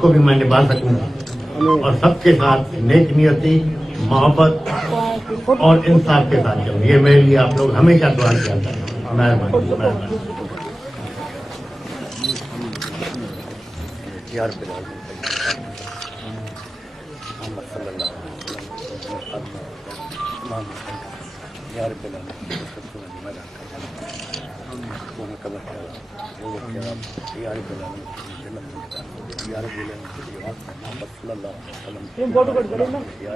उसको भी मैं निभा सकूंगा और सबके साथ नेक नियति, मोहब्बत और इंसाफ के साथ चलूँ। ये मेरे लिए आप लोग हमेशा दुआ किया करें। मेहरबानी मेहरबानी। यार बिलाल मोहम्मद सल्लल्लाहु अलैहि वसल्लम यार बिलाल यार बिलाल यार बिलाल मोहम्मद सल्लल्लाहु अलैहि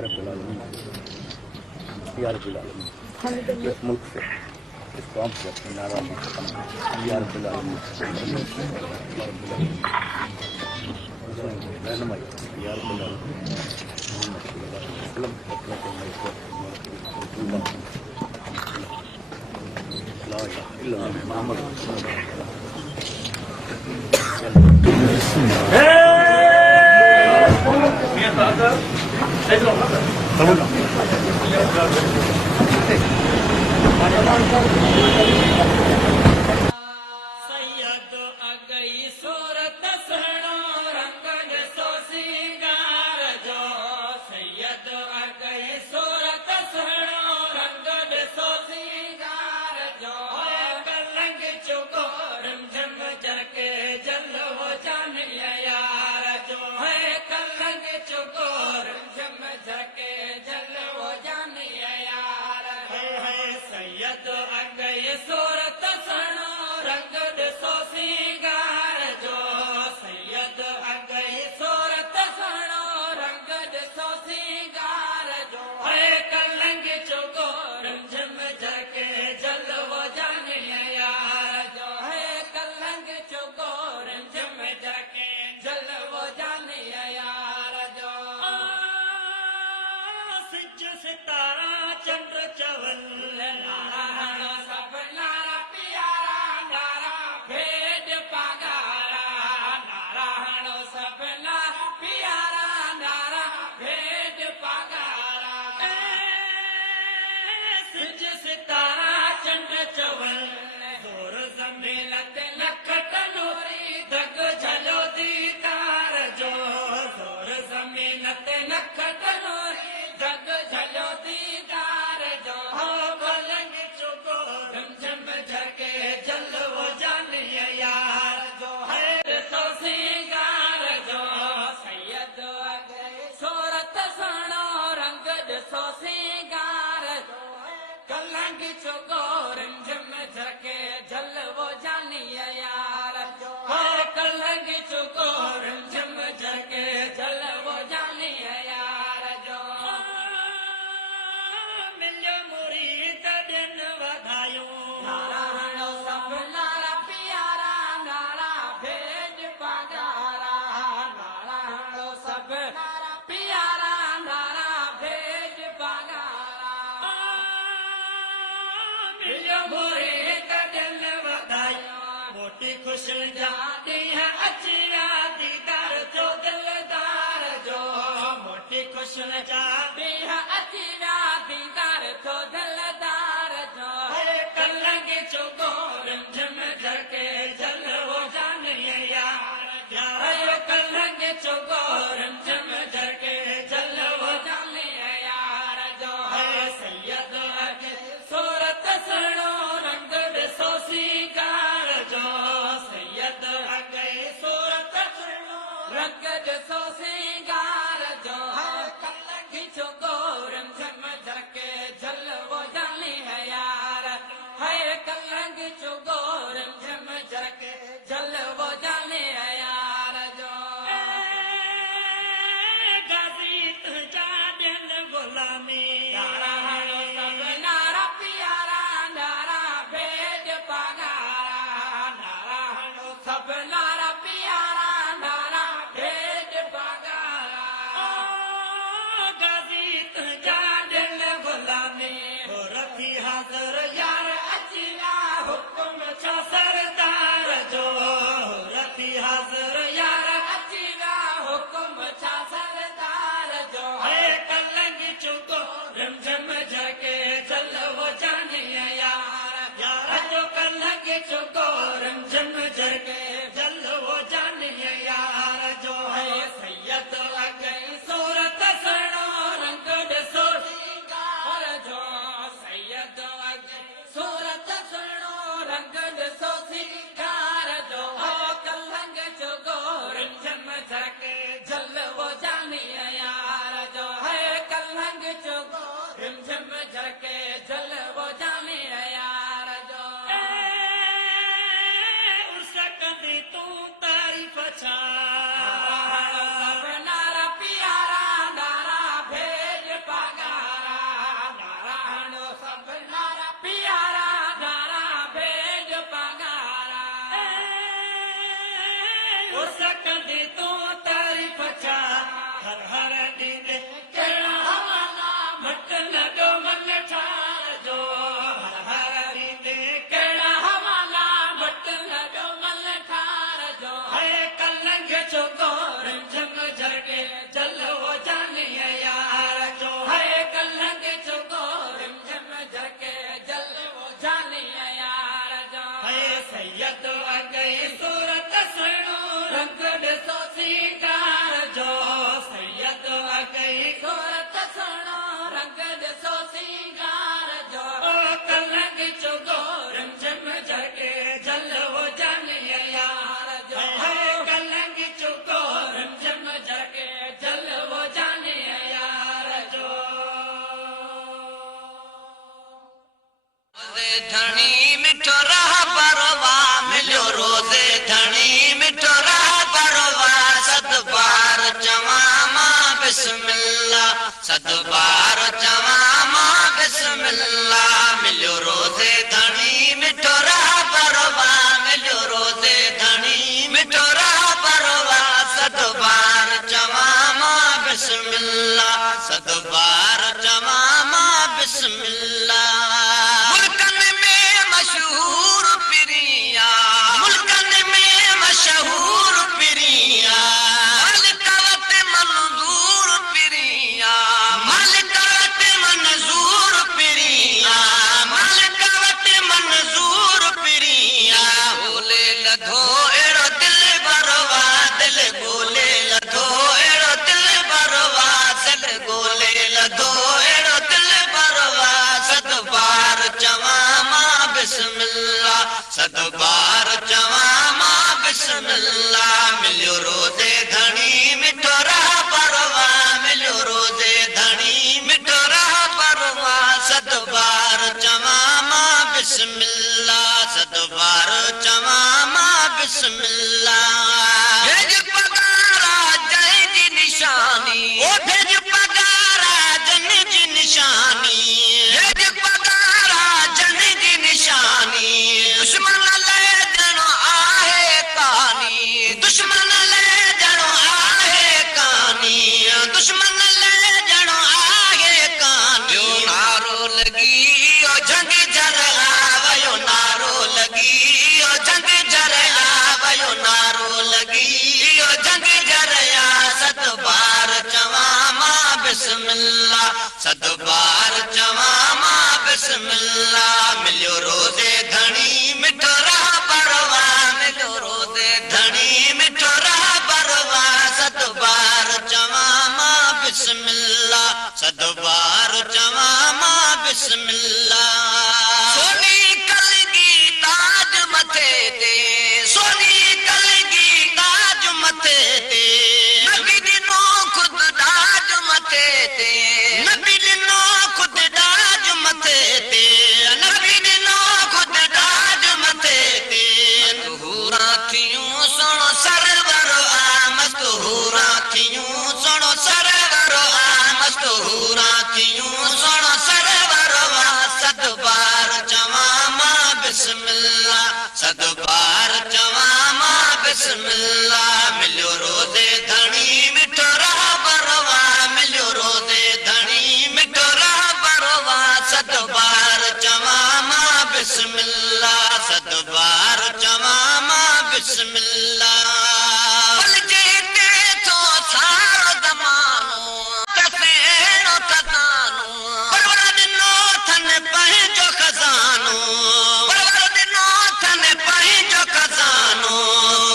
वसल्लम यार बिलाल इस मुल्क से, इस कौम से अपनी नाराजगी खत्म यार बिलाल रहनुमाई यार बिलाल धणी मिठो रह परवा मिलियो रोज़े धणी मिठो रह परवा सद बार चवा मां बिस्मिल्लाह सद बार चवा मां बिस्मिल्लाह मिलियो रोज़े धणी मिठो रह परवा मिलियो रोज़े धणी मिठो रह परवा सद बार चवा मां बिस्मिल्लाह सद बार चवा मां बिस्मिल्लाह मशहूर पिरिया मुल्कन में मशहूर पिरिया मालिकवत मंजूर पिरिया मालिकवत मंजूर पिरिया मालिकवत मंजूर पिरिया बोले लधो एड़ो दिल बरवा दिल बोले लधो एड़ो दिल बरवा दिल बोले लधो एड़ो दिल बरवा सद बार चवा बिस्मिल्लाह सद बार चवा मां बिस्मिल्लाह मिलियो रोज़े धणी मिठो रह परवा मिलियो रोज़े धणी मिठो रह परवा सद बार चवा मां बिस्मिल्लाह सद बार चवा मां बिस्मिल्लाह भेज पगारा जय जी निशानी ओ भेज पगारा जन जी निशानी भेज पगारा जन जी निशानी दुश्मन ले जनो आहे कानी दुश्मन ले जनो आहे कानी दुश्मन ले जनो आहे कानी यो नारो लगी ओ जंग जर आवयो नारो लगी ओ जंग जर आवयो नारो लगी ओ जंग जर आ सद बार चवा मां बिस्मिल्लाह सद बार चवा मां बिस्मिल्लाह मिलियो रोज़े धणी मिठो रह परवा मिलियो रोज़े धणी मिठो रह परवा सद बार चवा मां बिस्मिल्लाह सद बार चवा मां बिस्मिल्लाह सोनी कलगी ताज मथे ते सोनी कलगी ताज मथे ते नबी दिनो खुद दाज मथे ते नबी दिनो खुद दाज मथे ते नबी दिनो खुद दाज मथे ते मस्तूरा थियूं सुनो सरवर आ मस्तूरा थियूं सुनो सरवर आ मस्तूरा थियूं सुनो सरवर आ सद बार चवा मां बिस्मिल्लाह सद बार चवा मां बिस्मिल्लाह मिलियो रोज़े धणी मिठो रह परवा मिलियो रोज़े धणी मिठो रह परवा सद बार चवा मां बिस्मिल्लाह सद बार चवा मां बिस्मिल्लाह पल जेते तो सारो ज़मानो तसेनो ततानो परवर दिनो थन पंहिंजो खज़ानो परवर दिनो थन पंहिंजो खज़ानो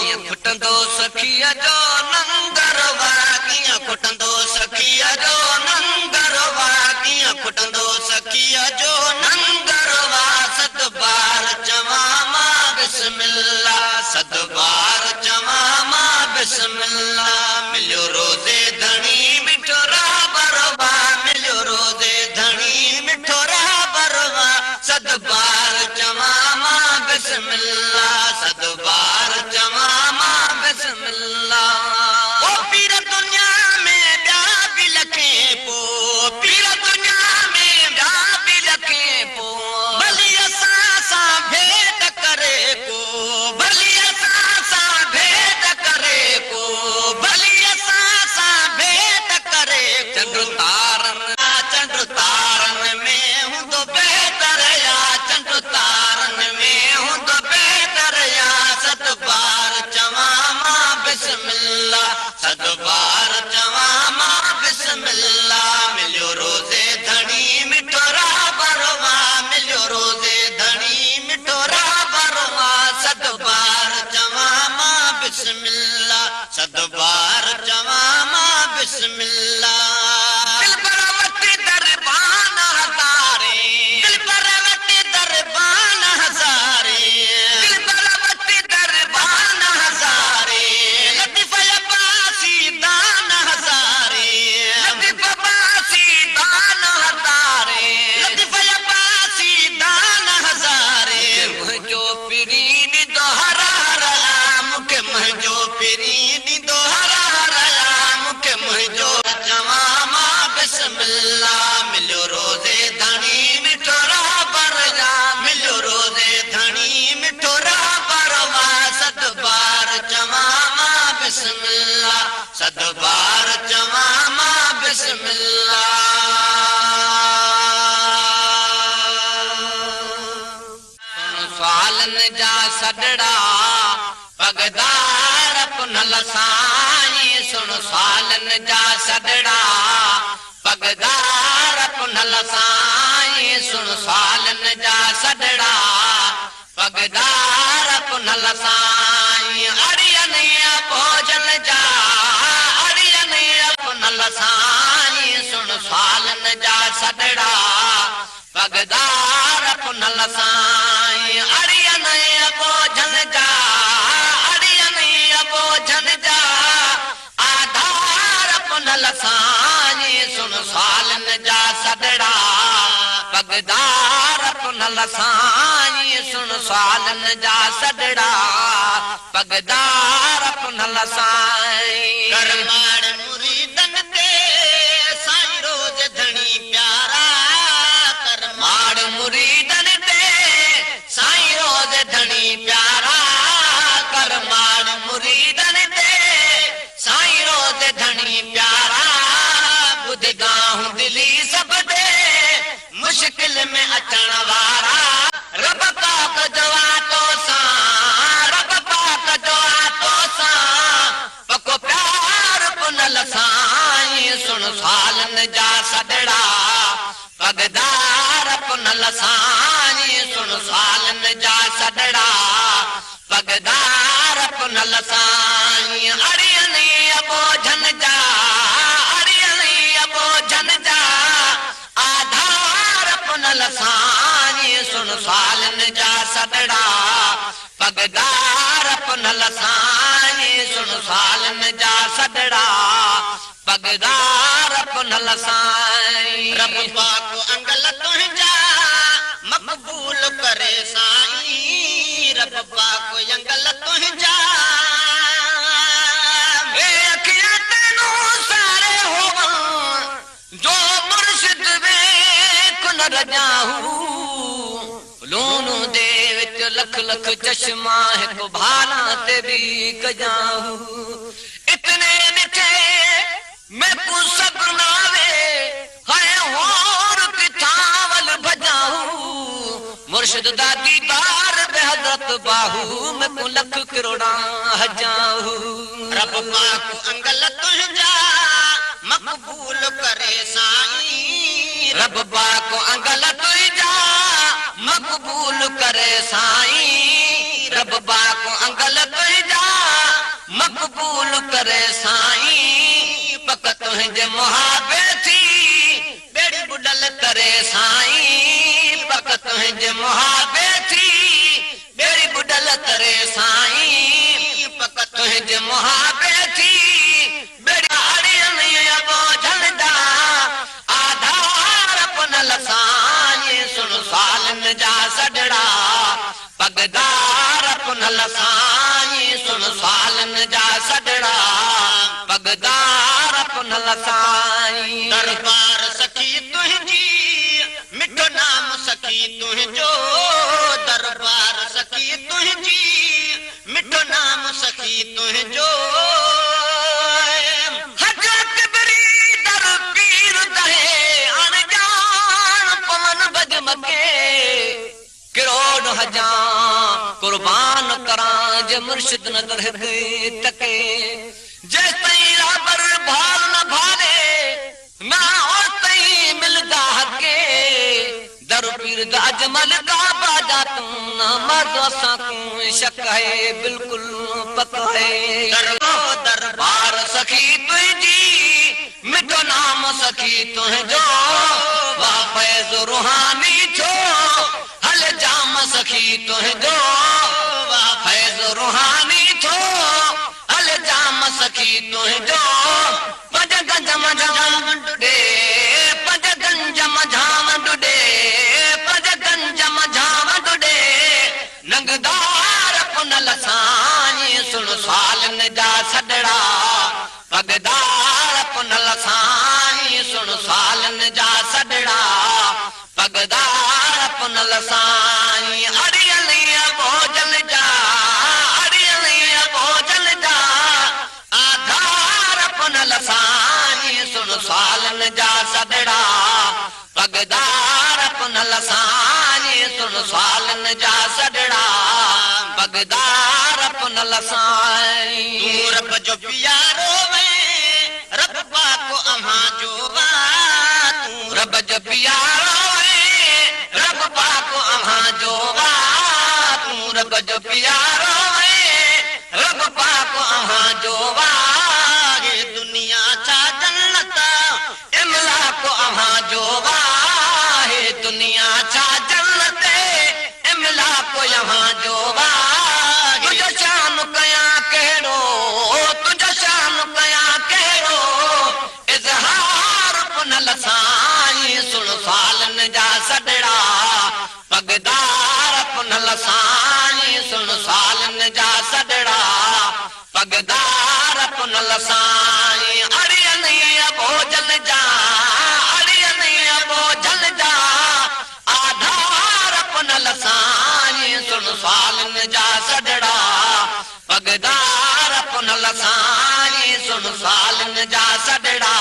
कीअं फुटंदो सखीअ जो नंगरवा कीअं फुटंदो सखीअ जो नंगरवा कीअं फुटंदो सखीअ जो नंगरवा सद बार चवा मां बिस्मिल्लाह सद बार चवा मां बिस्मिल्लाह मिलियो रोज़े धणी मिठो रह परवा मिलियो रोज़े धणी मिठो रह परवा सद बार चवा मां बिस्मिल्लाह सद बार चवा मां बिस्मिल्लाह ओ पीर दुनिया में ॿिया बि लखे पो पीर दुनिया में ॿिया बि लखे पो भली असां सां भेट करे को भली असां सां भेट करे को भली असां सां भेट करे चंड तारन में हूंदो बहितर या चंड तारन में हूंदो बहितर या सद बार चवा मां बिस्मिल्लाह सद बार चवा मां बिस्मिल्लाह मिलियो रोज़े धणी मिठो रह परवा मिलियो रोज़े धणी मिठो रह परवा सद बार चवा मां बिस्मिल्लाह सद बार चवा मां बिस्मिल्लाह दिल बराबर सद बार चवां मां बिस्मिल्लाह सुन सवालन जा सदड़ा पगदार पुनल साईं सुन सवालन जा सदड़ा पगदार पुनल साईं सुन सवालन जा सदड़ा पगदार पुनल साईं अड़ियन भोजन जा अड़ियन पुनल साईं सुन सवालन जा सदड़ा पगदार पुनल साईं अड़ियन भोजन जा अड़ियन भोजन जा आधार पुनल साईं सुन सवालन जा सदड़ा पगदार पुनल साईं सुन सवालन जा सदड़ा पगदार पुनल साईं करमाड़ मुरीदन ते साईं रोज धणी प्यारा करमाड़ मुरीदन ते साईं रोज धणी प्यारा करमाड़ मुरीदन ते साईं रोज धणी प्यारा बुध गाहूं दिली सब दे मुश्किल में अचण वारा रब पाक जवा तो सां रब पाक जवा तो सां पको प्यार पुनल साईं सुन सवालन जा सदड़ा पगदार पुनल साईं सुन सवालन जा सदड़ा पगदार पुनल साईं अड़ियन भोजन जा अड़ियन भोजन जा आधार पुनल साईं सुन सवालन जा सदड़ा पगदार पुनल साईं सुन सवालन जा सदड़ा पगदार पुनल साईं रब पाक अंगल तुंहिंजा मक़बूल करे साईं रब पाक अंगल तुंहिंजा वे अखियां तैनू सारे होवन जो मुर्शिद वे कुन रजाहू लूणू दे विच लख लख चश्मा हिकु भाला ते भी कजाहू इतने मिठे मैं को सब्र नावे है होर कितावल भजाहू मुर्शिद दा दीदार बेहदत बाहू मैं को लख करोड़ा हजाहू रब पाक अंगल तुंहिंजा मक़बूल करे साईं रब पाक अंगल तुंहिंजा मक़बूल करे साईं रब पाक अंगल तुंहिंजा मक़बूल करे साईं पक तुंहिंजे मुहाबे थी बेड़ी बुडल करे साईं पक तुंहिंजे मुहाबे थी बेड़ी बुडल करे साईं पक तुंहिंजे मुहाबे थी बेड़ी अड़ियन भोजन जा आधार पुनल साईं सुन सवालन जा सदड़ा पगदार पुनल साईं सुन सवालन जा सदड़ा पगदार पुनल साईं दरबार सखी तुंहिंजी मिठो नाम सखी तुंहिंजो दरबार सखी तुंहिंजी मिठो नाम सखी तुंहिंजो हजरत बरी दर पीर दहे अनजान पवन बज मके करोड़ हजार कुर्बान करां जे मुर्शिद नजर हिते तके जैस ताईं राबर भाल न भाले ना और ताईं मिलदा हके दर पीर दा अजमल का बाजा तू ना मर्द असां को शक है बिल्कुल पता है दरबार सखी तुंहिंजी मिठो नाम सखी तुंहिंजो वाह फैज़ रूहानी छो हल जाम सखी तुंहिंजो वाह फैज़ रूहानी छो हल जाम सखी तुंहिंजो पंज गंज मझाम डुडे पंज गंज मझाम डुडे पंज गंज मझाम डुडे नंगदार पुनल साईं सुन सवालन जा सदड़ा पगदार पुनल साईं सुन सवालन जा सदड़ा पगदार पुनल साईं अड़ियल भोजन जा अड़ियल भोजन जा आधार लसाई सुन सालन जा सदड़ा पगदार अपन लसाई सुन सालन जा सदड़ा पगदार अपन लसाई तू रब जो प्यारो वे रब पाको अम्हा जो वा तू रब जो प्यारो वे रब पाको अम्हा जो वा तू रब जो प्यारो वे रब पाको अम्हा जो वा ये दुनिया चा जन्नत इमला को अम्हा जो वा ये दुनिया चा जन्नत इमला को यहाँ जो वा तुझे शाम कया कहो तुझे शाम कया कहो इजहार पुन लसाई सुन सालन जा सदड़ा पगदार पुन लसाई सुन सालन जा सदड़ा पगदार पुन लसाई अड़ियन अबो जल जा अड़ियन अबो जल जा आधार पुन लसाई सुन सालन जा सदड़ा पगदार पुन लसाई सुन सालन जा सदड़ा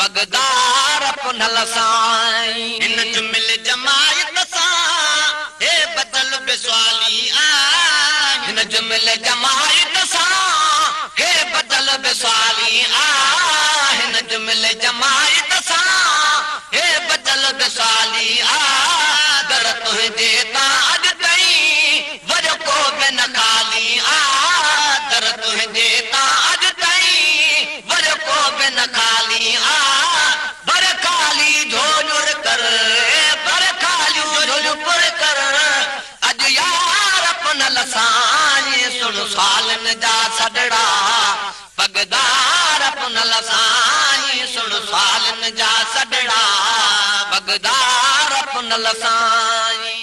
पगदार पुन लसाई इन जुमिल जमायत सा हे बदल बेसवाली आ इन जुमिल जमायत सा हे बदल बेसवाली आ इन जुमिल जमायत सा हे बदल बेसवाली आ दर तुझे ता अज तई वर को बिन खाली आ दर तुझे ता अज तई वर को बिन खाली आ बर खाली झोझुर कर बर खाली झोझुर कर अज यार अपन लसाई सुन सालन जा सदड़ा पगदार अपन लसाई सुन सालन जा सदड़ा पगदार अपन लसाई